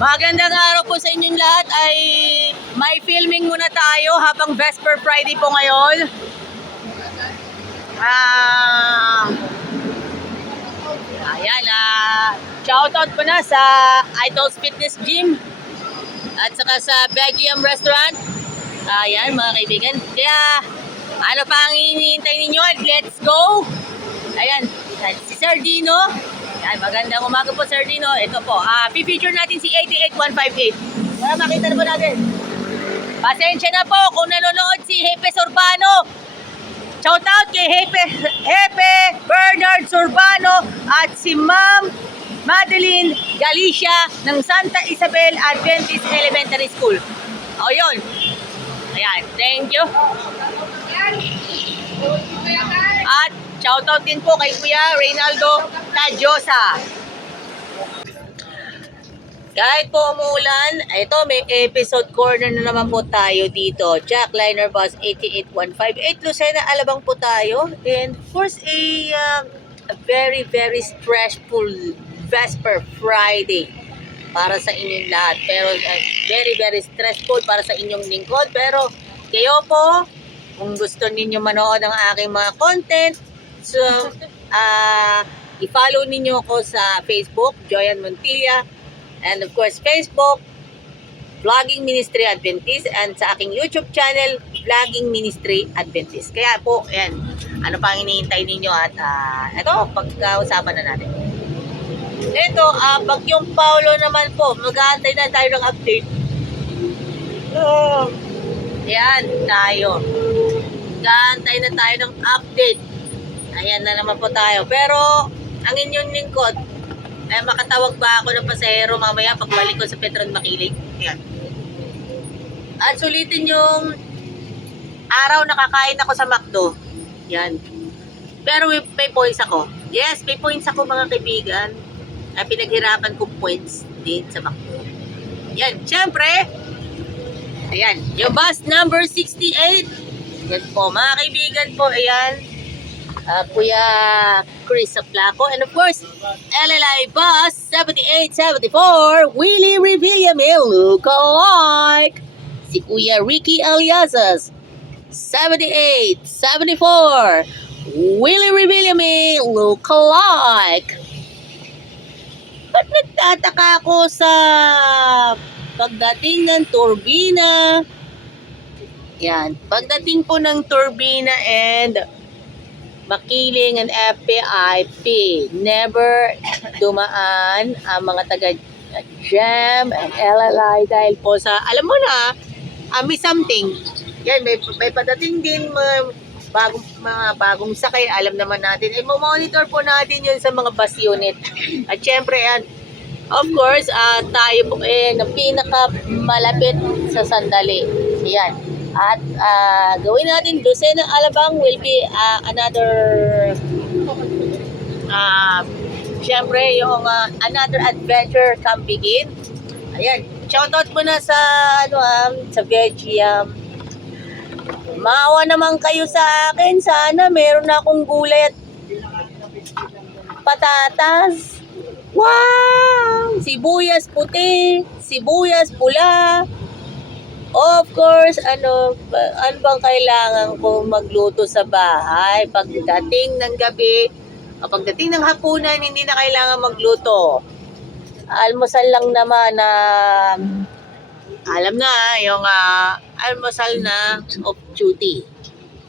Magandang araw po sa inyong lahat. Ay may filming muna tayo habang Vesper Friday po ngayon. Ayan, shoutout po na sa Idols Fitness Gym at saka sa Belgium Restaurant. Ayan mga kaibigan. Kaya ano pa ang hinihintay ninyo? Let's go! Ayan, si Sir Dino. Ayan, magandang umaga po Sir Dino. Ito po, pi-feature natin si 888 para makita na po natin. Pasensya na po kung nanonood si Hepe Surbano. Shout out kay Hepe Bernard Surbano at si Ma'am Madeline Galicia ng Santa Isabel Adventist Elementary School. O yun. Ayan, thank you. At shoutout din po kay Kuya Reynaldo Tadyosa. Kahit po umuulan, ito may episode corner na naman po tayo dito. Jackliner Bus 88158 Lucena, Alabang po tayo. And of course, a very, very stressful Vesper Friday para sa inyong lahat. Pero very, very stressful para sa inyong lingkod. Pero kayo po, kung gusto ninyo manood ng aking mga content, so, i-follow ninyo ako sa Facebook, Joyan Montilla, and of course, Facebook, Vlogging Ministry Adventist, and sa aking YouTube channel, Vlogging Ministry Adventist. Kaya po, ayan, ano pa ang hinihintay ninyo at ito, pagkausapan na natin. Ito, Bagyong Paulo naman po, mag-aantay na tayo ng update. Ayan, tayo. Mag-aantay na tayo ng update. Ayan na naman po tayo. Pero, ang inyong lingkod, makatawag ba ako ng pasahero mamaya pagbalik ko sa Petron Makiling? Ayan. At sulitin yung araw na kakain ako sa McDo. Yan. Pero may points ako. Yes, may points ako mga kaibigan. Ay pinaghirapan kong points din sa McDo. Yan. Siyempre, ayan. Yung bus number 68. Yan po. Mga kaibigan po, ayan. Kuya Chris Aplaco, and of course LLI Bus 7874 Willie Revillame lookalike si Kuya Ricky Aliasas 7874 Willie Revillame lookalike. Ba't nagtataka ako sa pagdating ng turbina? Yan, pagdating po ng turbina and Makiling and FPIP, never dumaan ang mga taga-GEM and LLI dahil po sa, alam mo na, may something. Yan, may padating din mga bagong sakay, alam naman natin. Monitor po natin yun sa mga bus unit. At syempre, of course, tayo po na pinaka-malapit sa sandali. Yan. At gawin natin Lucena Alabang will be another syempre yung another adventure can begin. Ayan, shoutout mo na sa sa Belgium. Maawa naman kayo sa akin, sana meron na akong gulay at patatas. Wow! Sibuyas puti, sibuyas pula. Of course, ano bang kailangan ko magluto sa bahay? Pagdating ng gabi, o pagdating ng hapunan, hindi na kailangan magluto. Almusal lang naman na, alam na, yung almusal na off-duty.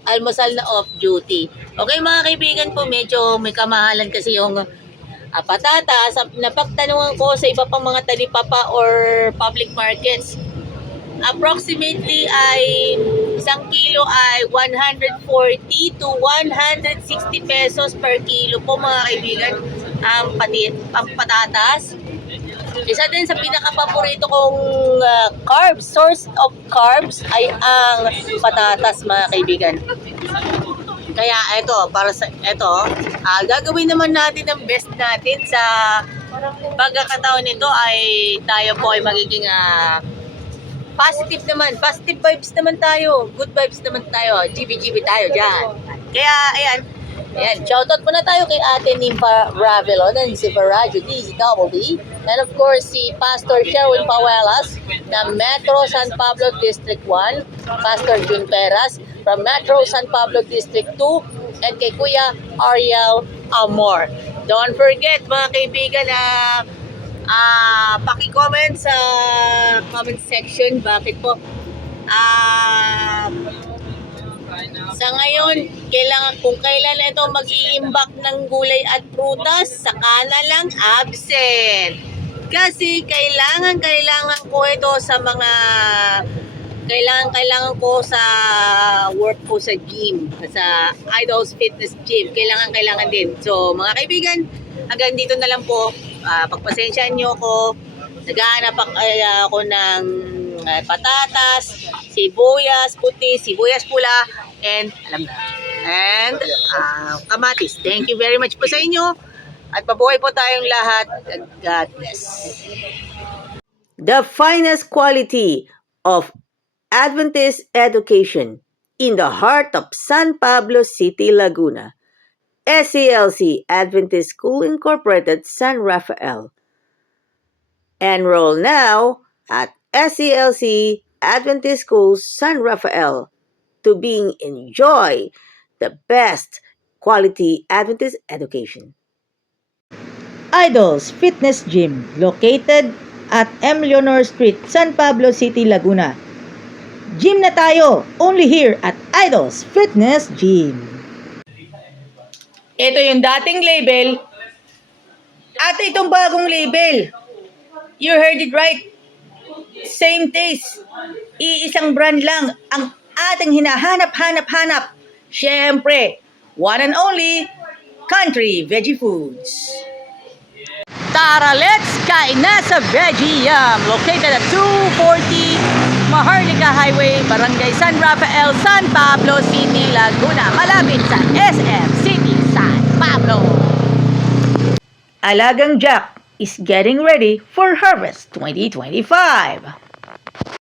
Almusal na off-duty. Okay mga kaibigan po, medyo may kamahalan kasi yung patatas. Napagtanungan ko sa iba pang mga talipapa or public markets. Approximately ay isang kilo ay 140 to 160 pesos per kilo po mga kaibigan ang patatas. Isa din sa pinaka-paborito kong source of carbs ay ang patatas mga kaibigan. Kaya gagawin naman natin ang best natin sa pagkakataon nito ay tayo po ay magiging positive naman, positive vibes naman tayo, good vibes naman tayo, GB tayo dyan. Kaya, ayan, Ayan, shoutout muna tayo kay Ate Nimpa Ravelon and si Barajo DZWD. And of course, si Pastor Sherwin Pawelas ng Metro San Pablo District 1, Pastor Jun Peras from Metro San Pablo District 2, and kay Kuya Ariel Amor. Don't forget mga kaibigan na paki-comment sa comment section bakit po sa ngayon, kung kailan ito mag-iimbak ng gulay at prutas, saka na lang absent. Kasi kailangan ko ito sa mga kailangan ko sa work ko sa gym, sa Idols Fitness Gym. Kailangan din. So, mga kaibigan, hanggang dito na lang po. Pagpasensyaan nyo ko. Naghahanap ako ng patatas, sibuyas puti, sibuyas pula, and kamatis. Thank you very much po sa inyo. At mabuhay po tayong lahat. God bless. The finest quality of Adventist education in the heart of San Pablo City, Laguna. SCLC Adventist School Incorporated, San Rafael. Enroll now at SCLC Adventist School San Rafael to enjoy the best quality Adventist education. Idols Fitness Gym located at M. Leonor Street, San Pablo City, Laguna. Gym na tayo, only here at Idols Fitness Gym. Ito yung dating label at itong bagong label. You heard it right. Same taste. Iisang brand lang ang ating hinahanap-hanap. Siyempre, one and only Country Veggie Foods. Tara, let's kain na sa Veggie Yum. Located at 240 Maharlika Highway, Barangay San Rafael, San Pablo City, Laguna. Malapit sa SM City, San Pablo. Alagang Jack is getting ready for Harvest 2025.